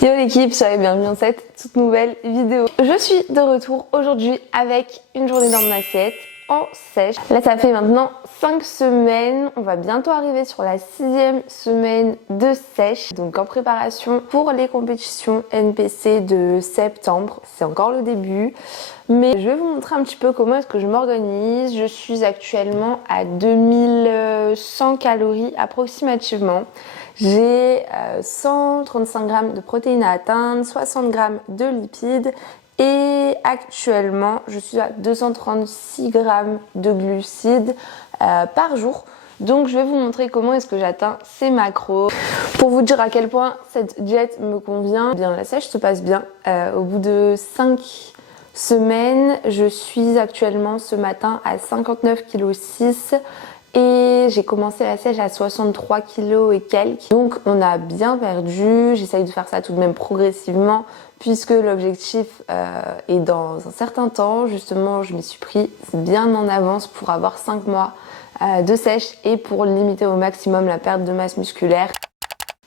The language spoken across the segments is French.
Yo l'équipe, soyez bienvenue dans cette toute nouvelle vidéo. Je suis de retour aujourd'hui avec une journée dans mon assiette en sèche. Là ça fait maintenant 5 semaines, on va bientôt arriver sur la 6e semaine de sèche. Donc en préparation pour les compétitions NPC de septembre, c'est encore le début. Mais je vais vous montrer un petit peu comment est-ce que je m'organise. Je suis actuellement à 2100 calories approximativement. J'ai 135 grammes de protéines à atteindre, 60 grammes de lipides et actuellement je suis à 236 grammes de glucides par jour. Donc je vais vous montrer comment est-ce que j'atteins ces macros. Pour vous dire à quel point cette diète me convient, eh bien la sèche se passe bien. Au bout de 5 semaines, je suis actuellement ce matin à 59,6 kg. Et j'ai commencé la sèche à 63 kg et quelques. Donc on a bien perdu. J'essaye de faire ça tout de même progressivement puisque l'objectif est dans un certain temps. Justement, je m'y suis pris bien en avance pour avoir 5 mois de sèche et pour limiter au maximum la perte de masse musculaire.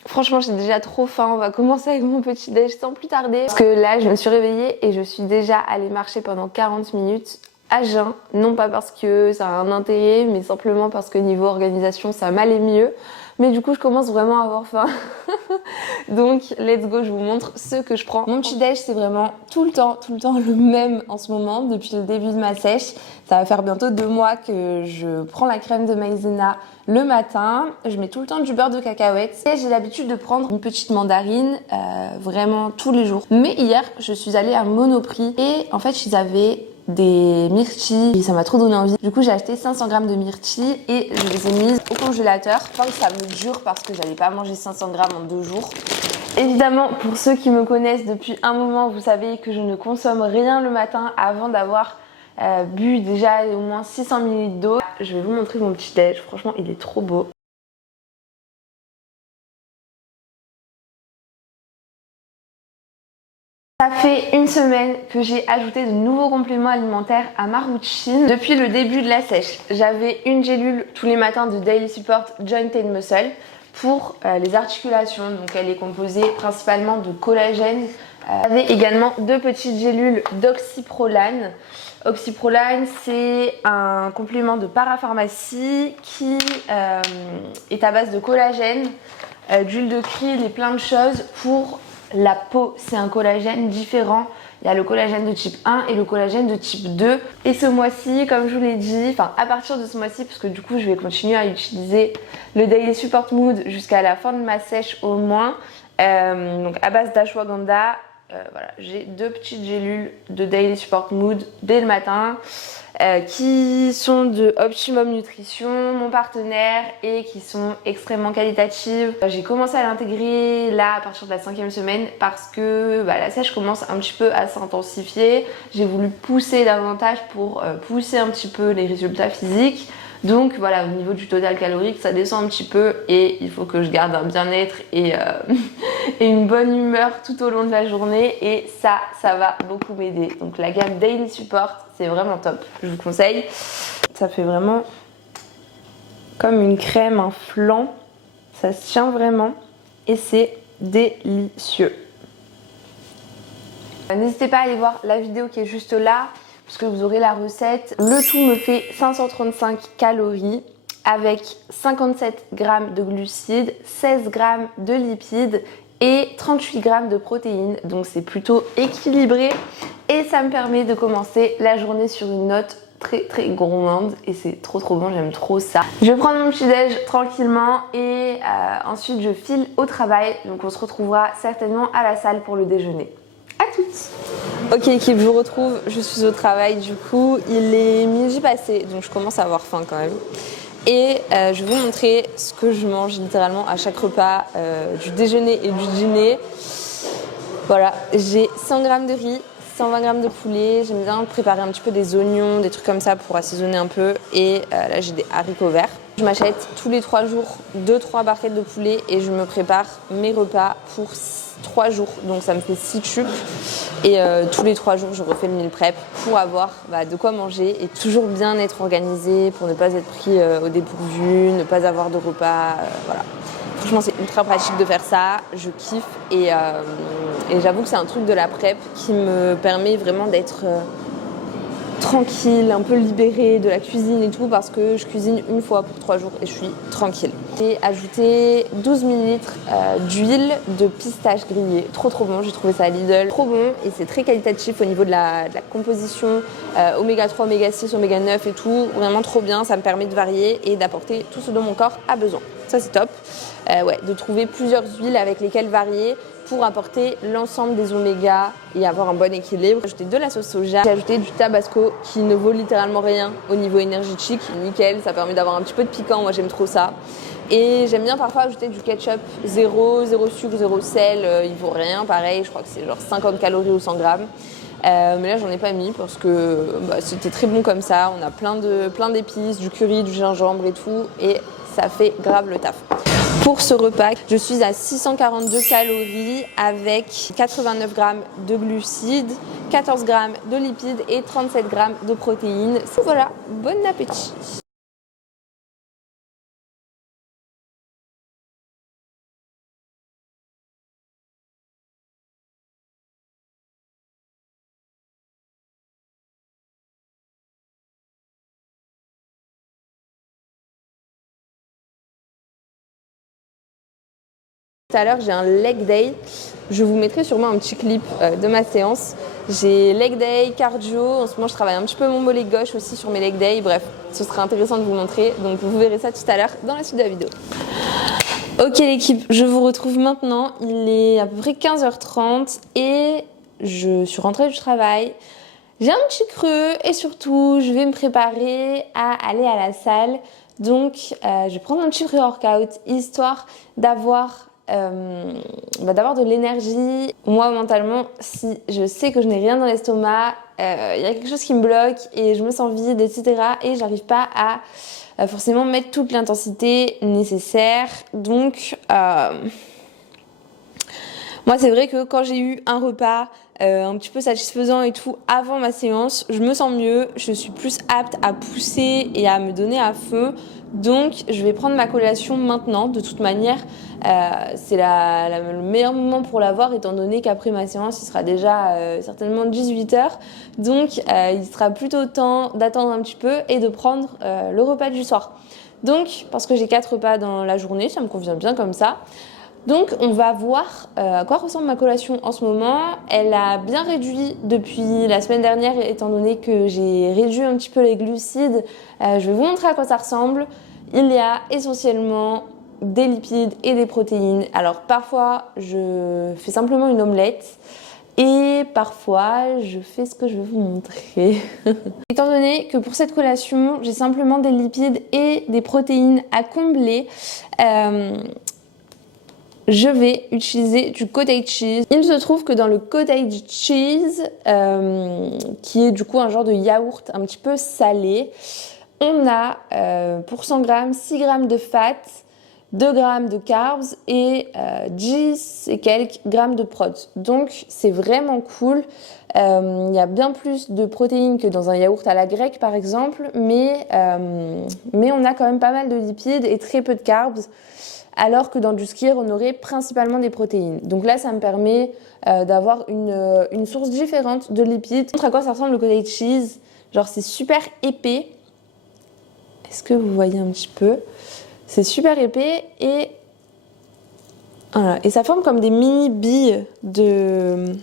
Franchement, j'ai déjà trop faim. On va commencer avec mon petit déj sans plus tarder. Parce que là, je me suis réveillée et je suis déjà allée marcher pendant 40 minutes. À jeun, non pas parce que ça a un intérêt, mais simplement parce que niveau organisation, ça m'allait mieux. Mais du coup, je commence vraiment à avoir faim. Donc, let's go, je vous montre ce que je prends. Mon petit déj, c'est vraiment tout le temps le même en ce moment, depuis le début de ma sèche. Ça va faire bientôt 2 mois que je prends la crème de maïzena le matin. Je mets tout le temps du beurre de cacahuète. Et j'ai l'habitude de prendre une petite mandarine vraiment tous les jours. Mais hier, je suis allée à Monoprix et en fait, ils avaient des myrtilles et ça m'a trop donné envie. Du coup j'ai acheté 500 grammes de myrtilles et je les ai mises au congélateur afin que ça me dure parce que j'allais pas manger 500 grammes en 2 jours. Évidemment, pour ceux qui me connaissent depuis un moment, vous savez que je ne consomme rien le matin avant d'avoir bu déjà au moins 600 ml d'eau. Je vais vous montrer mon petit déj, franchement il est trop beau. Ça fait une semaine que j'ai ajouté de nouveaux compléments alimentaires à ma routine. Depuis le début de la sèche, j'avais une gélule tous les matins de Daily Support Joint and Muscle pour les articulations. Donc elle est composée principalement de collagène. J'avais également 2 petites gélules d'oxyprolane. Oxyprolane, c'est un complément de parapharmacie qui est à base de collagène, d'huile de krill et plein de choses pour la peau. C'est un collagène différent. Il y a le collagène de type 1 et le collagène de type 2. Et ce mois-ci, comme je vous l'ai dit, enfin à partir de ce mois-ci, parce que du coup je vais continuer à utiliser le Daily Support Mood jusqu'à la fin de ma sèche au moins. Donc à base d'ashwagandha, voilà, j'ai 2 petites gélules de Daily Support Mood dès le matin. Qui sont de Optimum Nutrition, mon partenaire, et qui sont extrêmement qualitatives. J'ai commencé à l'intégrer là à partir de la 5e semaine parce que la sèche commence un petit peu à s'intensifier. J'ai voulu pousser davantage pour pousser un petit peu les résultats physiques. Donc voilà, au niveau du total calorique, ça descend un petit peu et il faut que je garde un bien-être et une bonne humeur tout au long de la journée et ça va beaucoup m'aider. Donc la gamme Daily Support, c'est vraiment top, je vous conseille. Ça fait vraiment comme une crème, un flan, ça se tient vraiment et c'est délicieux. N'hésitez pas à aller voir la vidéo qui est juste là, parce que vous aurez la recette. Le tout me fait 535 calories avec 57 grammes de glucides, 16 grammes de lipides et 38 grammes de protéines. Donc c'est plutôt équilibré et ça me permet de commencer la journée sur une note très gourmande et c'est trop bon, j'aime trop ça. Je vais prendre mon petit déj tranquillement et ensuite je file au travail. Donc on se retrouvera certainement à la salle pour le déjeuner. À toutes. Ok équipe, je vous retrouve, je suis au travail du coup, il est midi passé, donc je commence à avoir faim quand même. Et je vais vous montrer ce que je mange littéralement à chaque repas du déjeuner et du dîner. Voilà, j'ai 100 grammes de riz, 120 grammes de poulet, j'aime bien préparer un petit peu des oignons, des trucs comme ça pour assaisonner un peu. Et là j'ai des haricots verts. Je m'achète tous les 3 jours 2-3 barquettes de poulet et je me prépare mes repas pour 3 jours, donc ça me fait 6 tubes et tous les 3 jours je refais le meal prep pour avoir de quoi manger et toujours bien être organisé pour ne pas être pris au dépourvu, ne pas avoir de repas, voilà. Franchement, c'est ultra pratique de faire ça, je kiffe et j'avoue que c'est un truc de la prep qui me permet vraiment d'être tranquille, un peu libérée de la cuisine et tout parce que je cuisine une fois pour 3 jours et je suis tranquille. J'ai ajouté 12 ml d'huile de pistache grillée, trop bon, j'ai trouvé ça à Lidl, trop bon et c'est très qualitatif au niveau de la composition, oméga 3, oméga 6, oméga 9 et tout, vraiment trop bien, ça me permet de varier et d'apporter tout ce dont mon corps a besoin. Ça c'est top, ouais, de trouver plusieurs huiles avec lesquelles varier pour apporter l'ensemble des omégas et avoir un bon équilibre. J'ai ajouté de la sauce soja, j'ai ajouté du tabasco qui ne vaut littéralement rien au niveau énergétique, nickel, ça permet d'avoir un petit peu de piquant, moi j'aime trop ça. Et j'aime bien parfois ajouter du ketchup zéro sucre, zéro sel, il vaut rien, pareil, je crois que c'est genre 50 calories au 100 grammes. Mais là j'en ai pas mis parce que c'était très bon comme ça, on a plein d'épices, du curry, du gingembre et tout, et ça fait grave le taf. Pour ce repas, je suis à 642 calories avec 89 grammes de glucides, 14 grammes de lipides et 37 grammes de protéines. Voilà, bon appétit! Tout à l'heure, j'ai un leg day. Je vous mettrai sûrement un petit clip de ma séance. J'ai leg day, cardio. En ce moment, je travaille un petit peu mon mollet gauche aussi sur mes leg day. Bref, ce sera intéressant de vous montrer. Donc, vous verrez ça tout à l'heure dans la suite de la vidéo. Ok l'équipe, je vous retrouve maintenant. Il est à peu près 15h30 et je suis rentrée du travail. J'ai un petit creux et surtout, je vais me préparer à aller à la salle. Donc, je vais prendre un petit pré-workout histoire d'avoir de l'énergie. Moi, mentalement, si je sais que je n'ai rien dans l'estomac, il y a quelque chose qui me bloque et je me sens vide, etc. Et j'arrive pas à forcément mettre toute l'intensité nécessaire. Donc, moi, c'est vrai que quand j'ai eu un repas un petit peu satisfaisant et tout avant ma séance, je me sens mieux, je suis plus apte à pousser et à me donner à fond. Donc, je vais prendre ma collation maintenant. De toute manière, c'est le meilleur moment pour l'avoir étant donné qu'après ma séance, il sera déjà certainement 18h. Donc, il sera plutôt temps d'attendre un petit peu et de prendre le repas du soir. Donc, parce que j'ai 4 repas dans la journée, ça me convient bien comme ça. Donc on va voir à quoi ressemble ma collation en ce moment. Elle a bien réduit depuis la semaine dernière étant donné que j'ai réduit un petit peu les glucides. Je vais vous montrer à quoi ça ressemble. Il y a essentiellement des lipides et des protéines. Alors parfois je fais simplement une omelette et parfois je fais ce que je vais vous montrer. Étant donné que pour cette collation j'ai simplement des lipides et des protéines à combler, je vais utiliser du cottage cheese. Il se trouve que dans le cottage cheese, qui est du coup un genre de yaourt un petit peu salé, on a pour 100 grammes 6 grammes de fat, 2 grammes de carbs et 10 et quelques grammes de prot. Donc c'est vraiment cool. Il y a bien plus de protéines que dans un yaourt à la grecque par exemple, mais on a quand même pas mal de lipides et très peu de carbs. Alors que dans du skyr, on aurait principalement des protéines. Donc là, ça me permet d'avoir une source différente de lipides. Je vous montre à quoi ça ressemble le cottage cheese. Genre, c'est super épais. Est-ce que vous voyez un petit peu? C'est super épais et voilà. Et ça forme comme des mini billes de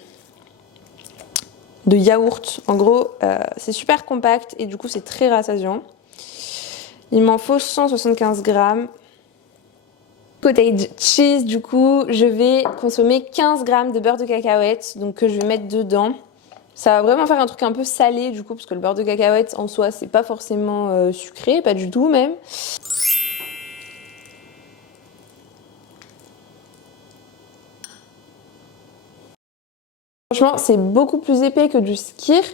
yaourt. En gros, c'est super compact et du coup, c'est très rassasiant. Il m'en faut 175 grammes. Cottage cheese, du coup, je vais consommer 15 grammes de beurre de cacahuète, donc que je vais mettre dedans. Ça va vraiment faire un truc un peu salé, du coup, parce que le beurre de cacahuète en soi, c'est pas forcément sucré, pas du tout même. Franchement, c'est beaucoup plus épais que du skyr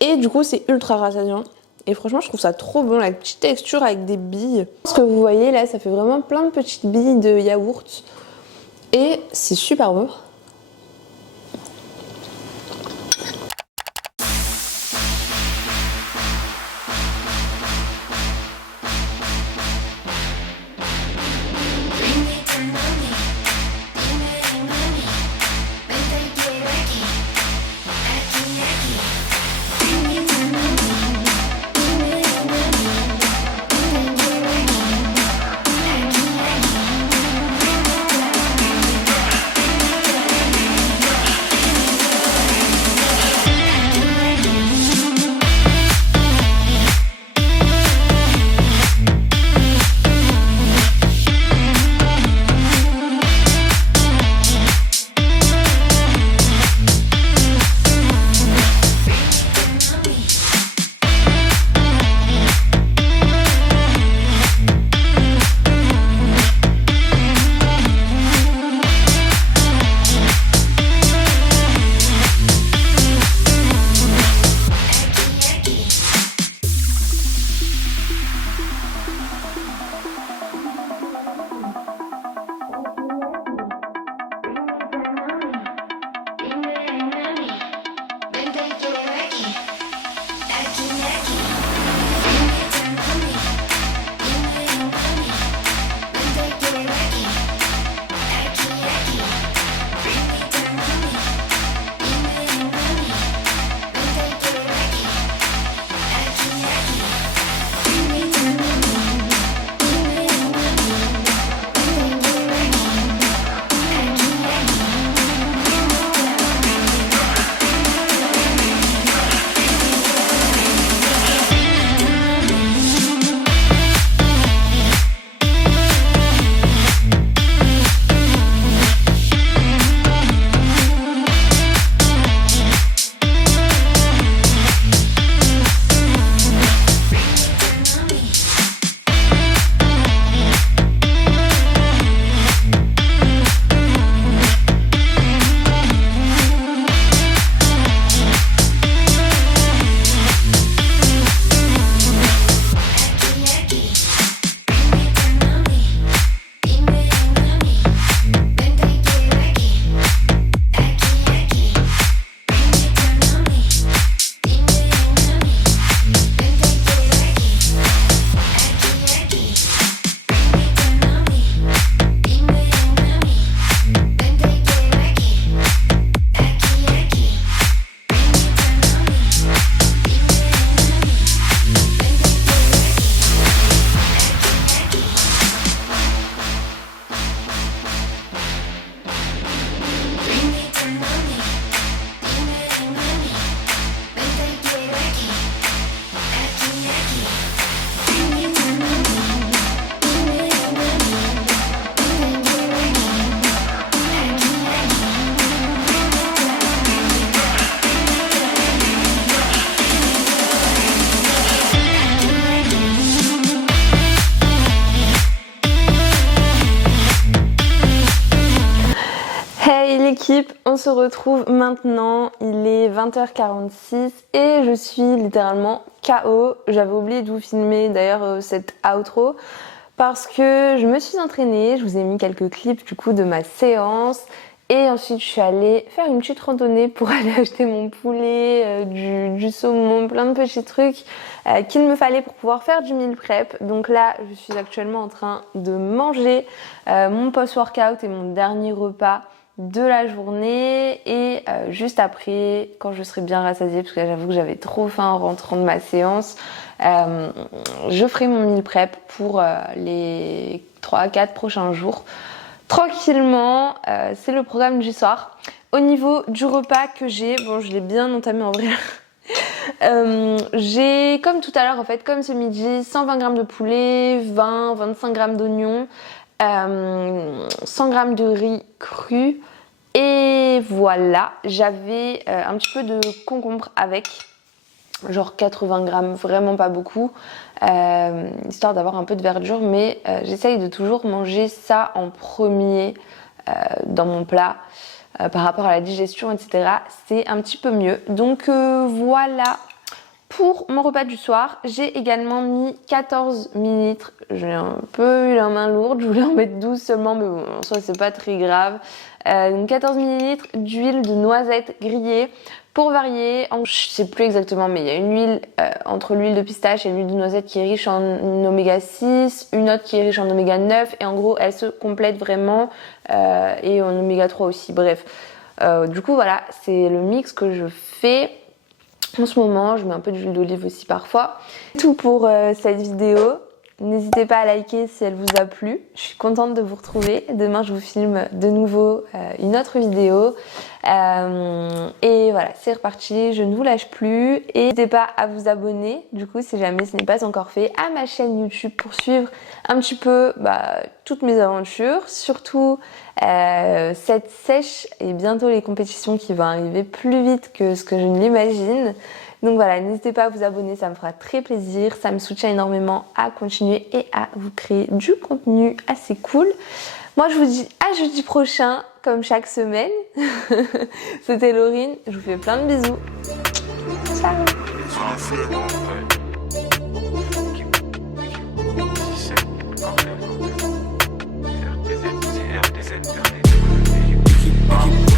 et du coup, c'est ultra rassasiant. Et franchement, je trouve ça trop bon, la petite texture avec des billes. Ce que vous voyez là, ça fait vraiment plein de petites billes de yaourt. Et c'est super bon. l'équipe, on se retrouve maintenant, il est 20h46 et je suis littéralement KO. J'avais oublié de vous filmer d'ailleurs cette outro parce que je me suis entraînée, je vous ai mis quelques clips du coup de ma séance et ensuite je suis allée faire une petite randonnée pour aller acheter mon poulet, du saumon, plein de petits trucs qu'il me fallait pour pouvoir faire du meal prep. Donc là je suis actuellement en train de manger mon post-workout et mon dernier repas de la journée et juste après, quand je serai bien rassasiée, parce que j'avoue que j'avais trop faim en rentrant de ma séance, je ferai mon meal prep pour les 3-4 prochains jours. Tranquillement, c'est le programme du soir. Au niveau du repas que j'ai, bon je l'ai bien entamé en vrai. J'ai comme tout à l'heure en fait, comme ce midi, 120 g de poulet, 20-25 g d'oignons, 100 g de riz cru et voilà, j'avais un petit peu de concombre avec, genre 80 g, vraiment pas beaucoup, histoire d'avoir un peu de verdure, mais j'essaye de toujours manger ça en premier dans mon plat. Par rapport à la digestion, etc. C'est un petit peu mieux. Donc voilà pour mon repas du soir. J'ai également mis 14 ml. J'ai un peu eu la main lourde. Je voulais en mettre 12 seulement, mais bon, en soi, c'est pas très grave. Donc 14 ml d'huile de noisette grillée. Pour varier, je sais plus exactement, mais il y a une huile entre l'huile de pistache et l'huile de noisette qui est riche en oméga 6, une autre qui est riche en oméga 9 et en gros elle se complète vraiment et en oméga 3 aussi, bref. Du coup voilà, c'est le mix que je fais en ce moment, je mets un peu d'huile d'olive aussi parfois. C'est tout pour cette vidéo. N'hésitez pas à liker si elle vous a plu. Je suis contente de vous retrouver. Demain, je vous filme de nouveau une autre vidéo. Et voilà, c'est reparti. Je ne vous lâche plus. Et n'hésitez pas à vous abonner, du coup, si jamais ce n'est pas encore fait, à ma chaîne YouTube pour suivre un petit peu toutes mes aventures. Surtout cette sèche et bientôt les compétitions qui vont arriver plus vite que ce que je ne l'imagine. Donc voilà, n'hésitez pas à vous abonner, ça me fera très plaisir, ça me soutient énormément à continuer et à vous créer du contenu assez cool. Moi je vous dis à jeudi prochain, comme chaque semaine. C'était Laurine, je vous fais plein de bisous. Ciao.